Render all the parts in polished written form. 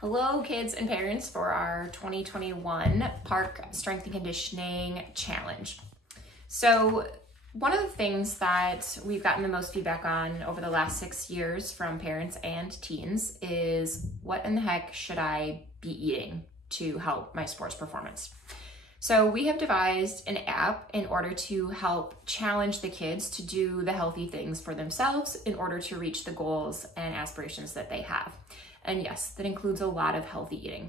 Hello kids and parents for our 2021 Park Strength and Conditioning Challenge. So one of the things that we've gotten the most feedback on over the last 6 years from parents and teens is what in the heck should I be eating to help my sports performance? So we have devised an app in order to help challenge the kids to do the healthy things for themselves in order to reach the goals and aspirations that they have. And yes, that includes a lot of healthy eating.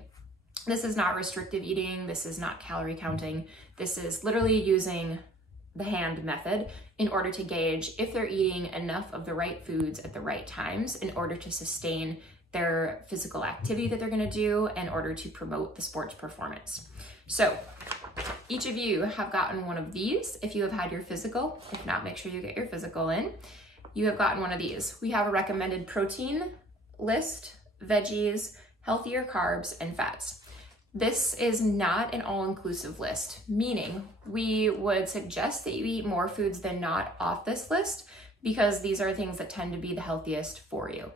This is not restrictive eating. This is not calorie counting. This is literally using the hand method in order to gauge if they're eating enough of the right foods at the right times in order to sustain their physical activity that they're going to do in order to promote the sports performance. So each of you have gotten one of these if you have had your physical. If not, make sure you get your physical in. You have gotten one of these. We have a recommended protein list, veggies, healthier carbs, and fats. This is not an all-inclusive list, meaning we would suggest that you eat more foods than not off this list because these are things that tend to be the healthiest for you.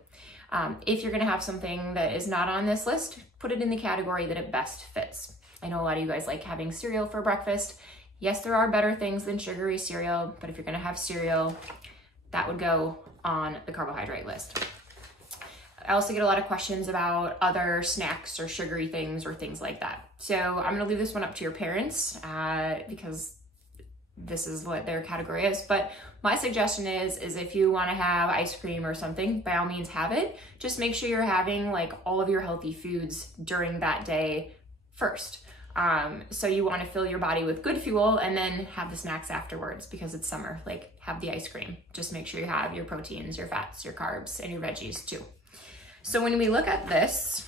If you're gonna have something that is not on this list, put it in the category that it best fits. I know a lot of you guys like having cereal for breakfast. Yes, there are better things than sugary cereal, but if you're gonna have cereal, that would go on the carbohydrate list. I also get a lot of questions about other snacks or sugary things or things like that. So I'm gonna leave this one up to your parents because this is what their category is. But my suggestion is if you wanna have ice cream or something, by all means have it. Just make sure you're having like all of your healthy foods during that day first. So you wanna fill your body with good fuel and then have the snacks afterwards because it's summer, like have the ice cream. Just make sure you have your proteins, your fats, your carbs, and your veggies too. So when we look at this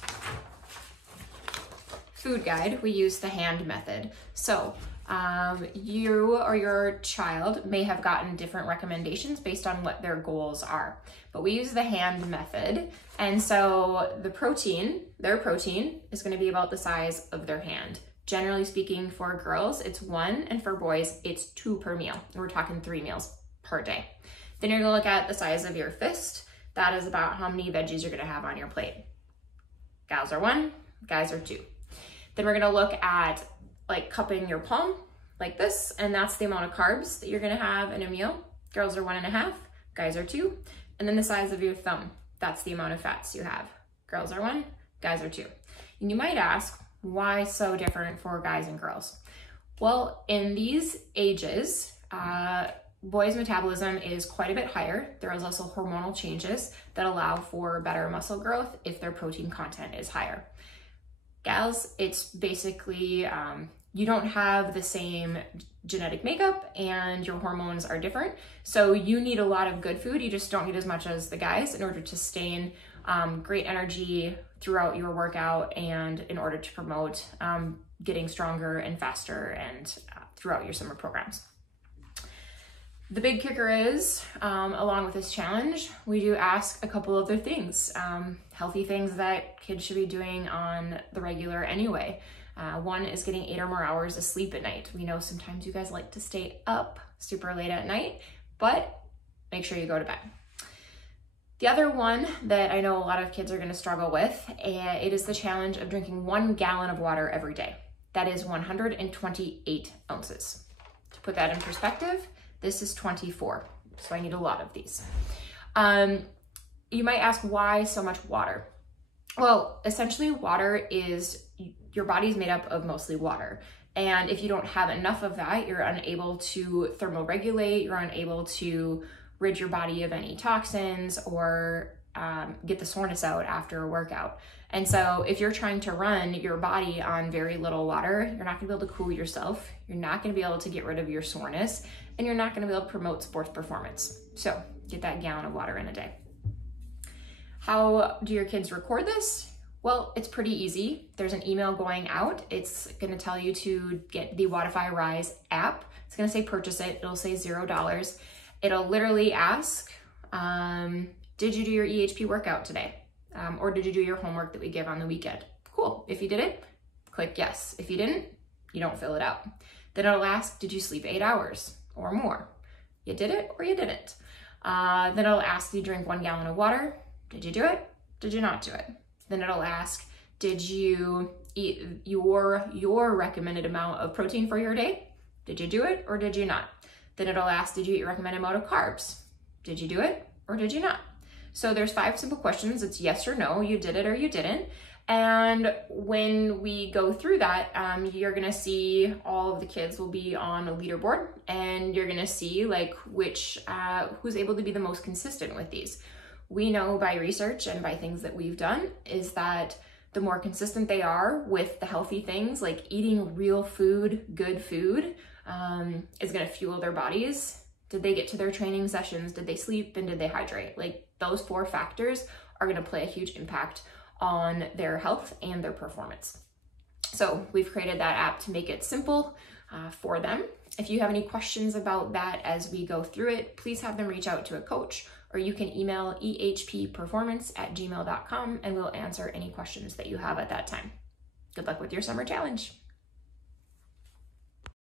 food guide, we use the hand method. So you or your child may have gotten different recommendations based on what their goals are, but we use the hand method. And so the protein, their protein is gonna be about the size of their hand. Generally speaking, for girls, it's 1, and for boys, it's 2 per meal. We're talking 3 meals per day. Then you're gonna look at the size of your fist. That is about how many veggies you're gonna have on your plate. Gals are 1, guys are 2. Then we're gonna look at like cupping your palm like this, and that's the amount of carbs that you're gonna have in a meal. Girls are 1.5, guys are 2. And then the size of your thumb, that's the amount of fats you have. Girls are 1, guys are 2. And you might ask, why so different for guys and girls? Well, in these ages, boys' metabolism is quite a bit higher. There is also hormonal changes that allow for better muscle growth if their protein content is higher. Gals, it's basically, you don't have the same genetic makeup and your hormones are different. So you need a lot of good food. You just don't need as much as the guys in order to sustain great energy throughout your workout and in order to promote getting stronger and faster and throughout your summer programs. The big kicker is, along with this challenge, we do ask a couple other things, healthy things that kids should be doing on the regular anyway. One is getting 8 or more hours of sleep at night. We know sometimes you guys like to stay up super late at night, but make sure you go to bed. The other one that I know a lot of kids are gonna struggle with, it is the challenge of drinking 1 gallon of water every day. That is 128 ounces. To put that in perspective, this is 24, so I need a lot of these. You might ask, why so much water? Well, essentially water is, your body's made up of mostly water. And if you don't have enough of that, you're unable to thermoregulate, you're unable to rid your body of any toxins or get the soreness out after a workout. And so if you're trying to run your body on very little water, you're not gonna be able to cool yourself, you're not gonna be able to get rid of your soreness, and you're not gonna be able to promote sports performance. So get that gallon of water in a day. How do your kids record this? Well, it's pretty easy. There's an email going out. It's gonna tell you to get the Wodify app. It's gonna say purchase it. It'll say $0. It'll literally ask, did you do your EHP workout today? Or did you do your homework that we give on the weekend? Cool, if you did it, click yes. If you didn't, you don't fill it out. Then it'll ask, did you sleep 8 hours or more? You did it or you didn't? Then it'll ask, do you drink 1 gallon of water? Did you do it? Did you not do it? Then it'll ask, Did you eat your recommended amount of protein for your day? Did you do it or did you not? Then it'll ask, did you eat your recommended amount of carbs? Did you do it or did you not? So there's 5 simple questions. It's yes or no, you did it or you didn't. And when we go through that, you're gonna see all of the kids will be on a leaderboard, and you're gonna see like who's able to be the most consistent with these. We know by research and by things that we've done is that the more consistent they are with the healthy things, like eating real food, good food, is gonna fuel their bodies. Did they get to their training sessions? Did they sleep and did they hydrate? Like those 4 factors are gonna play a huge impact on their health and their performance. So we've created that app to make it simple for them. If you have any questions about that as we go through it, please have them reach out to a coach, or you can email ehpperformance@gmail.com and we'll answer any questions that you have at that time. Good luck with your summer challenge.